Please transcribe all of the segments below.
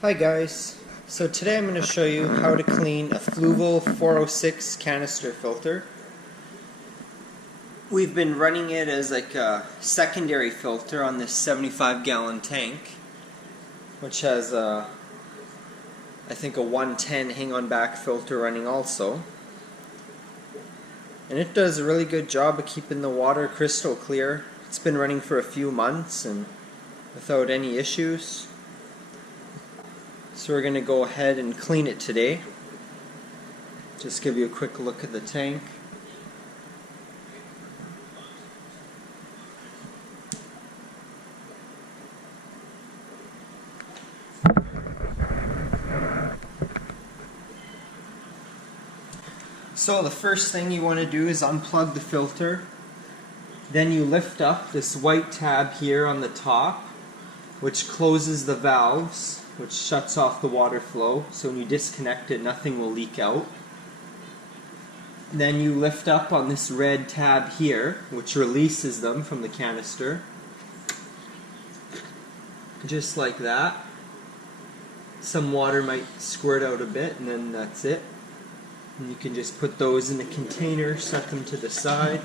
Hi guys, so today I'm going to show you how to clean a Fluval 406 canister filter. We've been running it as like a secondary filter on this 75-gallon tank, which has I think a 110 hang-on back filter running also. And it does a really good job of keeping the water crystal clear. It's been running for a few months and without any issues. So we're going to go ahead and clean it today. Just give you a quick look at the tank. So the first thing you want to do is unplug the filter. Then you lift up this white tab here on the top, which closes the valves, which shuts off the water flow, so when you disconnect it, nothing will leak out. Then you lift up on this red tab here, which releases them from the canister. Just like that. Some water might squirt out a bit, and then that's it. And you can just put those in a container, set them to the side.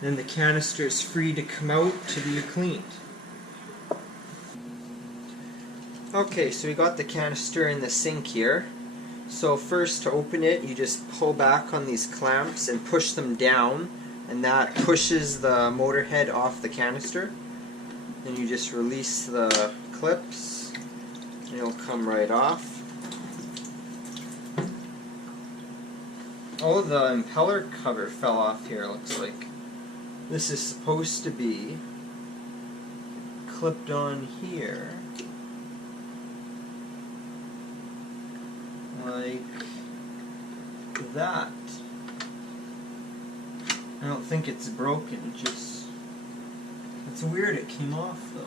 Then the canister is free to come out to be cleaned. Okay, so we got the canister in the sink here. So first, to open it, you just pull back on these clamps and push them down, and that pushes the motor head off the canister. Then you just release the clips and it'll come right off. Oh, the impeller cover fell off here, looks like. This is supposed to be clipped on here, like that. I don't think it's broken, just it's weird it came off though.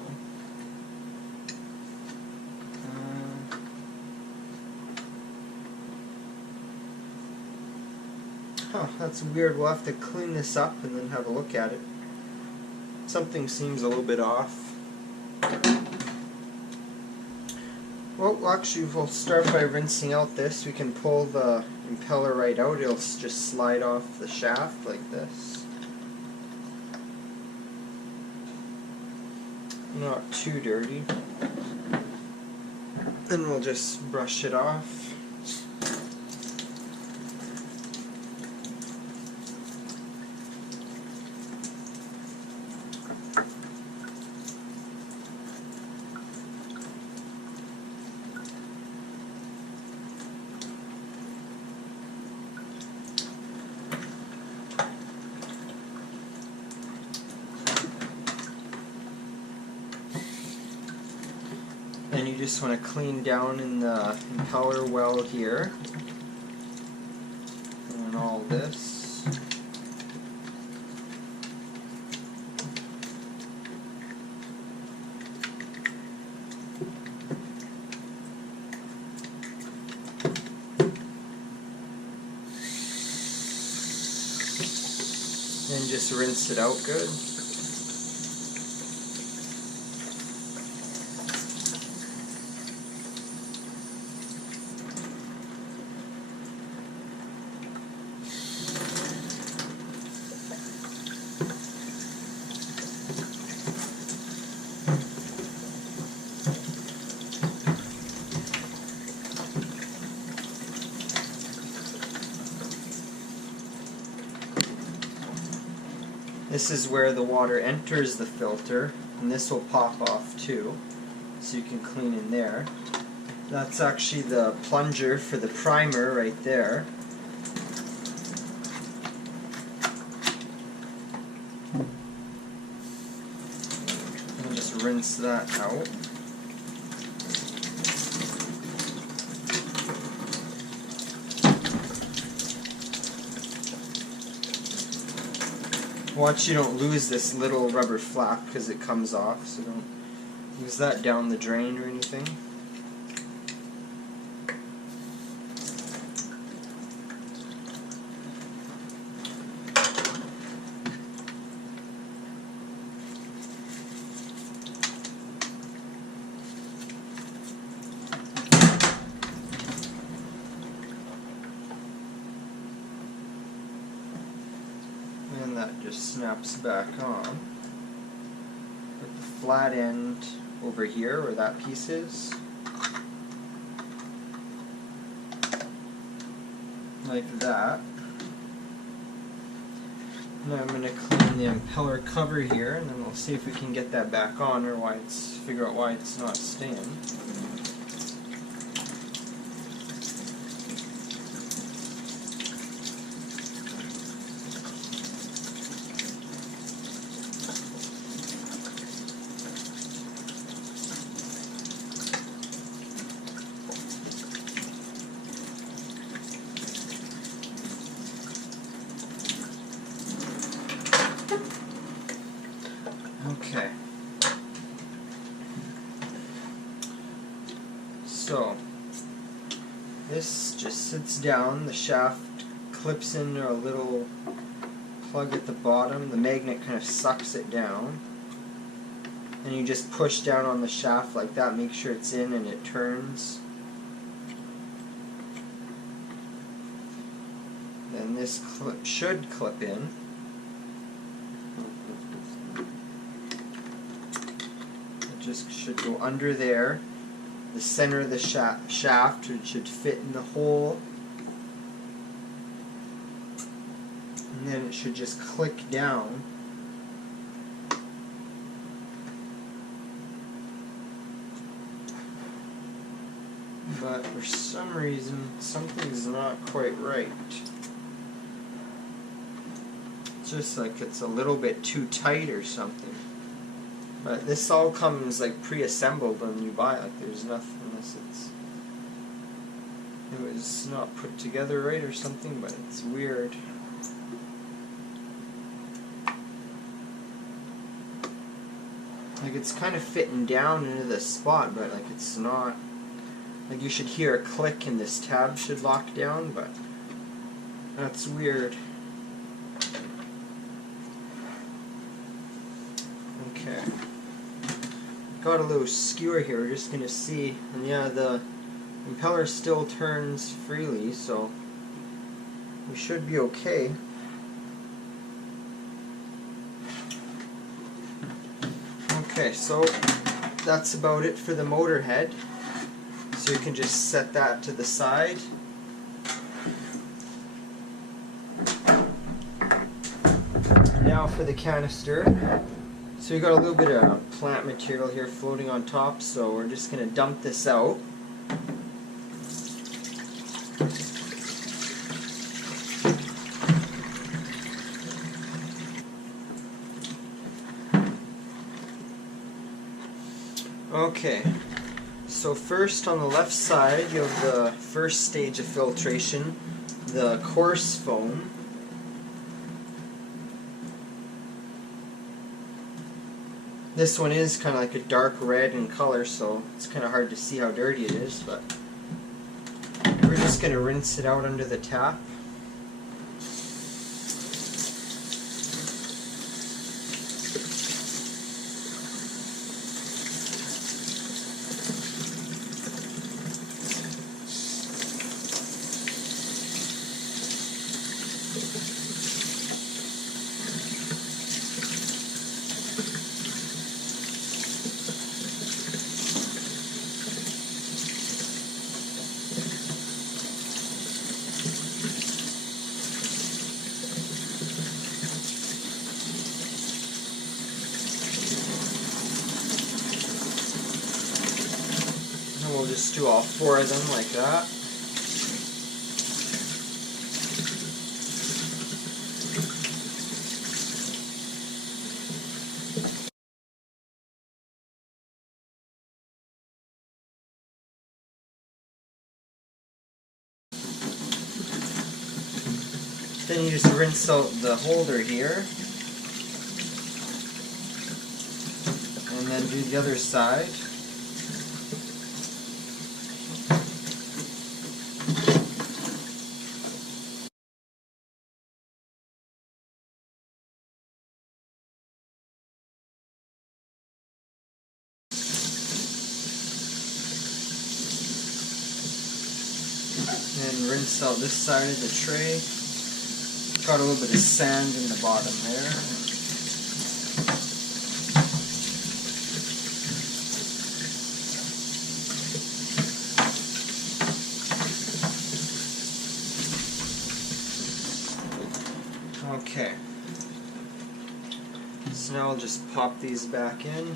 That's weird. We'll have to clean this up and then have a look at it. Something seems a little bit off. Well, actually, we'll start by rinsing out this. We can pull the impeller right out. It'll just slide off the shaft like this. Not too dirty. Then we'll just brush it off. Then you just want to clean down in the impeller well here and all this. And just rinse it out good. This is where the water enters the filter, and this will pop off too, so you can clean in there. That's actually the plunger for the primer right there. And just rinse that out. Watch you don't lose this little rubber flap because it comes off, so don't use that down the drain or anything. just snaps back on. Put the flat end over here where that piece is. Like that. Now I'm going to clean the impeller cover here, and then we'll see if we can get that back on, or figure out why it's not staying. Okay, so this just sits down, the shaft clips into a little plug at the bottom, the magnet kind of sucks it down, and you just push down on the shaft like that, make sure it's in and it turns. Then this clip should clip in. Just should go under there. The center of the shaft should fit in the hole, and then it should just click down. But for some reason something's not quite right. It's just like it's a little bit too tight or something. But this all comes like pre-assembled when you buy it. Like there's nothing unless it was not put together right or something, but it's weird. Like it's kind of fitting down into the spot, but like it's not. Like you should hear a click and this tab should lock down, but that's weird. Okay. Got a little skewer here, we're just going to see, and yeah, the impeller still turns freely, so we should be okay. Okay, so that's about it for the motor head. So you can just set that to the side. Now for the canister. So we got a little bit of plant material here floating on top, so we're just going to dump this out. Okay, so first on the left side you have the first stage of filtration, the coarse foam. This one is kind of like a dark red in color, so it's kind of hard to see how dirty it is, but we're just going to rinse it out under the tap. We'll just do all four of them like that. Then you just rinse out the holder here. And then do the other side. And rinse out this side of the tray. Got a little bit of sand in the bottom there. Okay. So now I'll just pop these back in.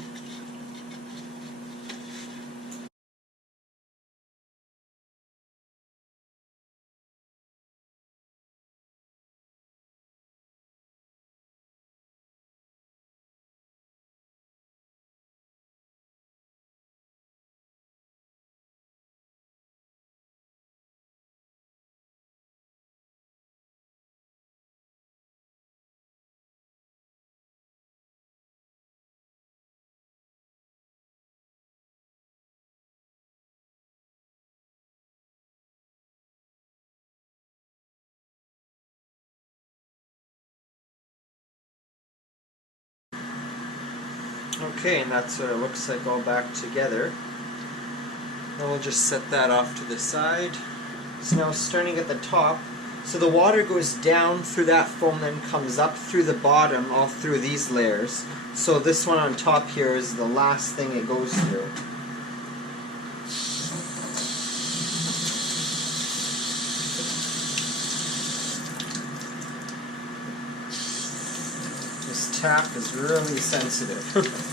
Okay, and that's what it looks like all back together. Then we'll just set that off to the side. So now starting at the top, so the water goes down through that foam, then comes up through the bottom, all through these layers. So this one on top here is the last thing it goes through. This tap is really sensitive.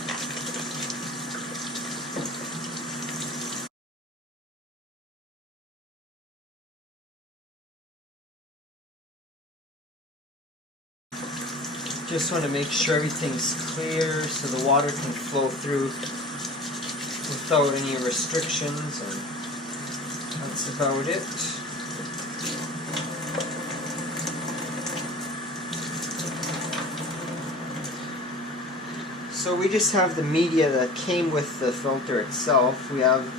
Just want to make sure everything's clear so the water can flow through without any restrictions, and that's about it. So we just have the media that came with the filter itself. We have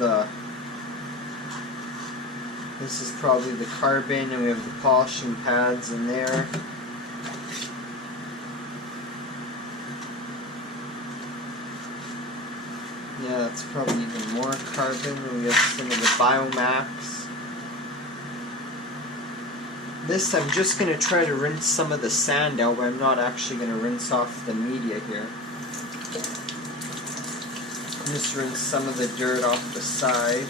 this is probably the carbon, and we have the polishing pads in there. Yeah, that's probably even more carbon. We have some of the biomax. This, I'm just going to try to rinse some of the sand out, but I'm not actually going to rinse off the media here. Just rinse some of the dirt off the side.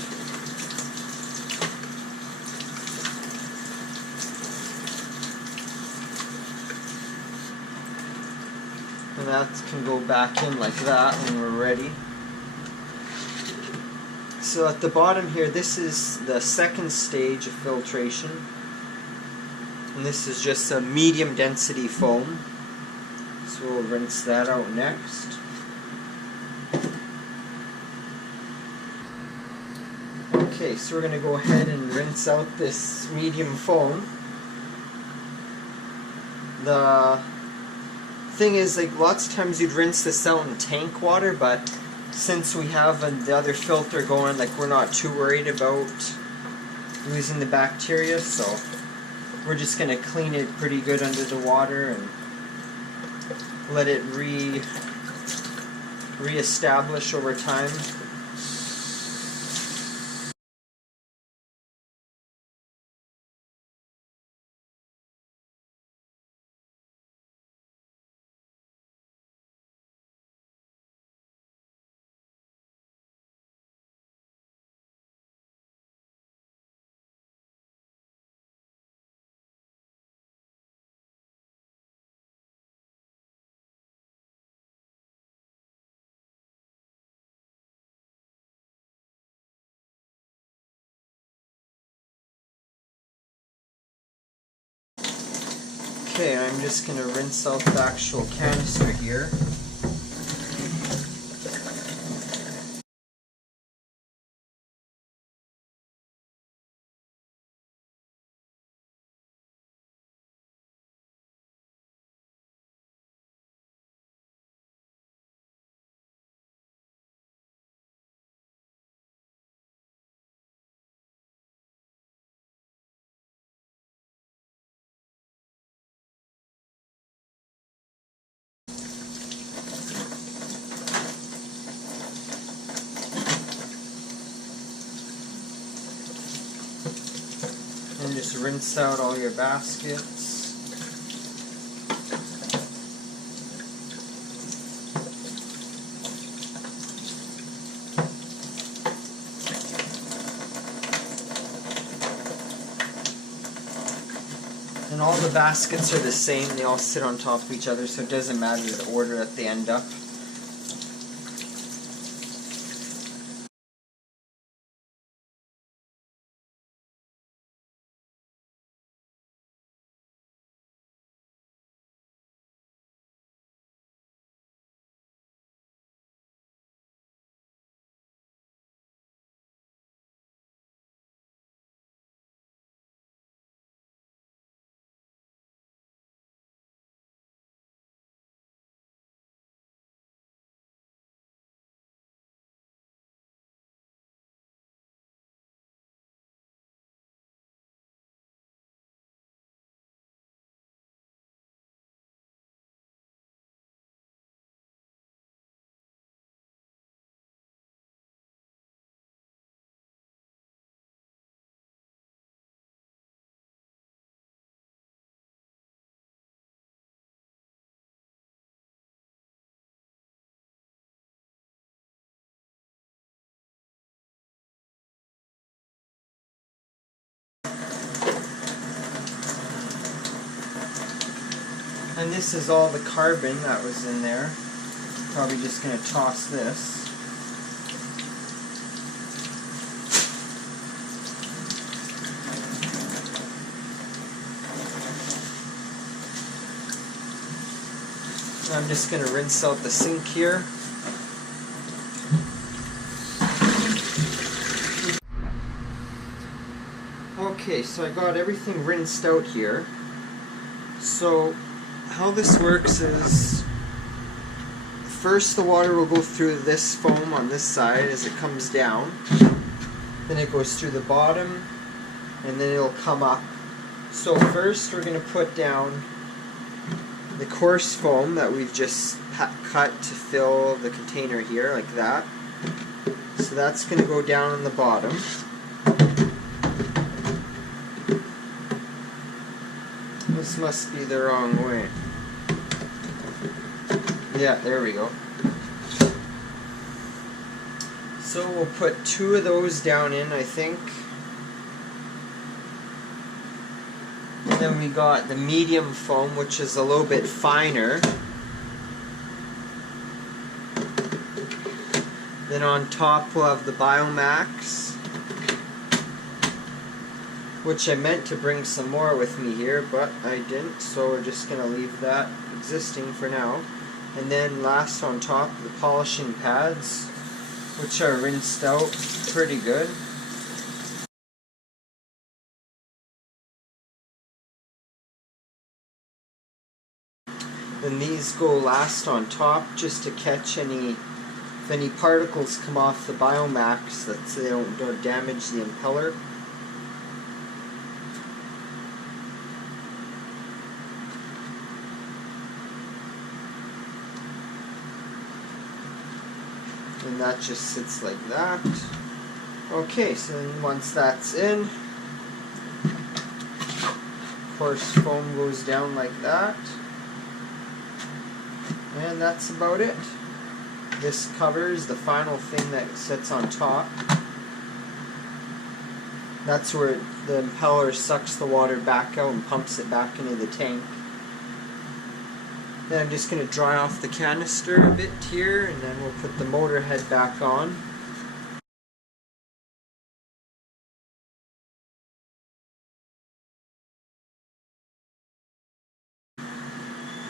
And that can go back in like that when we're ready. So at the bottom here, this is the second stage of filtration. And this is just a medium density foam. So we'll rinse that out next. Okay, so we're going to go ahead and rinse out this medium foam. The thing is, like, lots of times you'd rinse this out in tank water, but since we have the other filter going, like, we're not too worried about losing the bacteria, so we're just going to clean it pretty good under the water and let it re-establish over time. Okay, I'm just going to rinse out the actual canister here. And just rinse out all your baskets. And all the baskets are the same, they all sit on top of each other, so it doesn't matter the order that they end up. And this is all the carbon that was in there. Probably just going to toss this. I'm just going to rinse out the sink here. Okay, so I got everything rinsed out here. So how this works is, first the water will go through this foam on this side as it comes down. Then it goes through the bottom, and then it'll come up. So first we're going to put down the coarse foam that we've just cut to fill the container here, like that. So that's going to go down on the bottom. This must be the wrong way. Yeah, there we go. So we'll put 2 of those down in, I think. And then we got the medium foam, which is a little bit finer. Then on top we'll have the Biomax, which I meant to bring some more with me here, but I didn't, so we're just going to leave that existing for now. And then last on top, the polishing pads, which are rinsed out pretty good. Then these go last on top, just to catch if any particles come off the Biomax, that they don't damage the impeller. And that just sits like that. Okay, so then once that's in, of course foam goes down like that. And that's about it. This covers the final thing that sits on top. That's where the impeller sucks the water back out and pumps it back into the tank. Then I'm just going to dry off the canister a bit here, and then we'll put the motor head back on.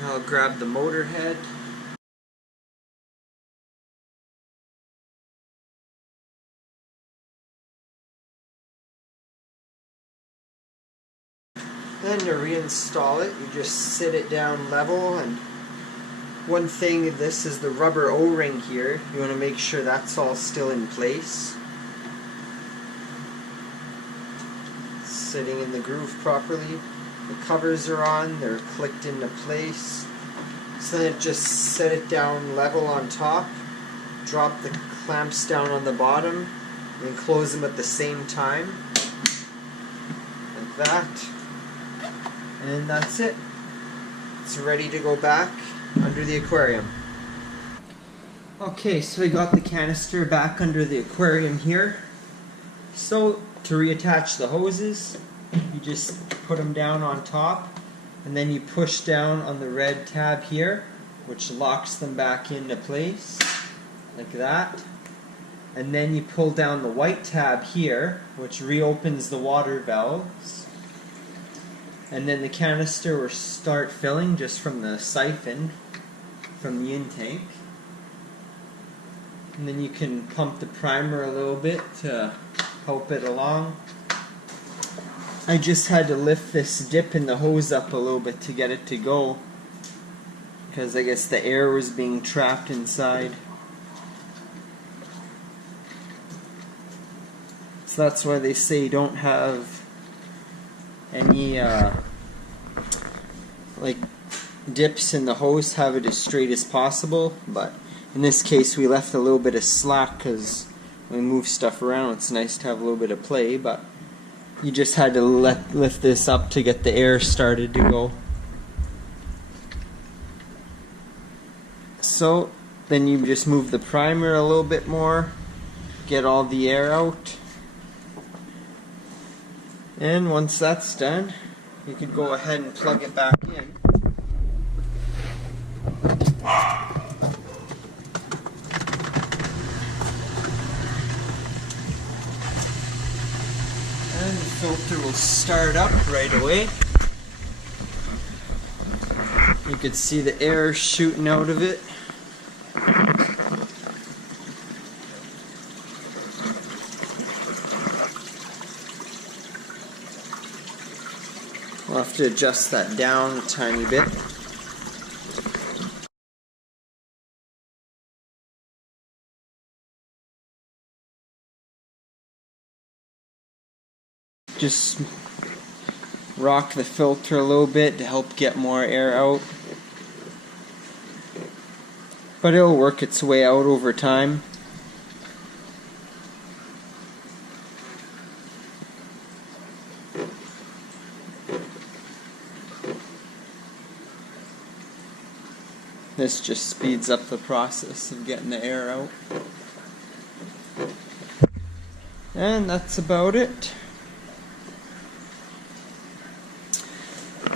I'll grab the motor head. Then to reinstall it, you just sit it down level, and one thing, this is the rubber O-ring here. You want to make sure that's all still in place. It's sitting in the groove properly. The covers are on, they're clicked into place. So then just set it down level on top, drop the clamps down on the bottom, and close them at the same time. Like that. And that's it. It's ready to go back under the aquarium. Okay, so we got the canister back under the aquarium here. So to reattach the hoses, you just put them down on top. and then you push down on the red tab here, which locks them back into place, like that. And then you pull down the white tab here, which reopens the water valves. And then the canister will start filling just from the siphon, from the intake. And then you can pump the primer a little bit to help it along. I just had to lift this dip in the hose up a little bit to get it to go, because I guess the air was being trapped inside. So that's why they say don't have any like dips in the hose, have it as straight as possible. But in this case we left a little bit of slack because when we move stuff around it's nice to have a little bit of play, but you just had to lift this up to get the air started to go. So then you just move the primer a little bit more, get all the air out. And once that's done, you could go ahead and plug it back in. And the filter will start up right away. You could see the air shooting out of it. We'll have to adjust that down a tiny bit. Just rock the filter a little bit to help get more air out. But it'll work its way out over time. This just speeds up the process of getting the air out. And that's about it.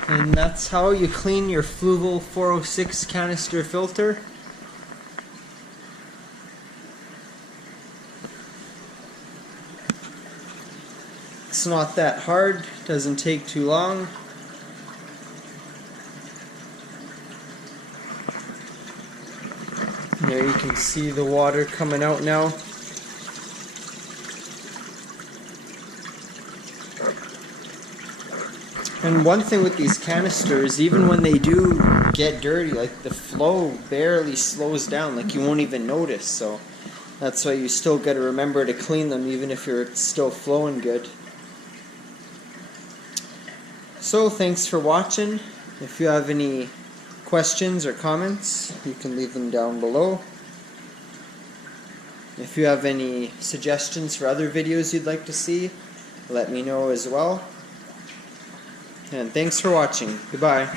And that's how you clean your Fluval 406 canister filter. It's not that hard, doesn't take too long. There you can see the water coming out now. And one thing with these canisters, even when they do get dirty, like the flow barely slows down, like you won't even notice. So that's why you still got to remember to clean them even if you're still flowing good. So thanks for watching. If you have any questions or comments, you can leave them down below. If you have any suggestions for other videos you'd like to see, let me know as well. And thanks for watching. Goodbye.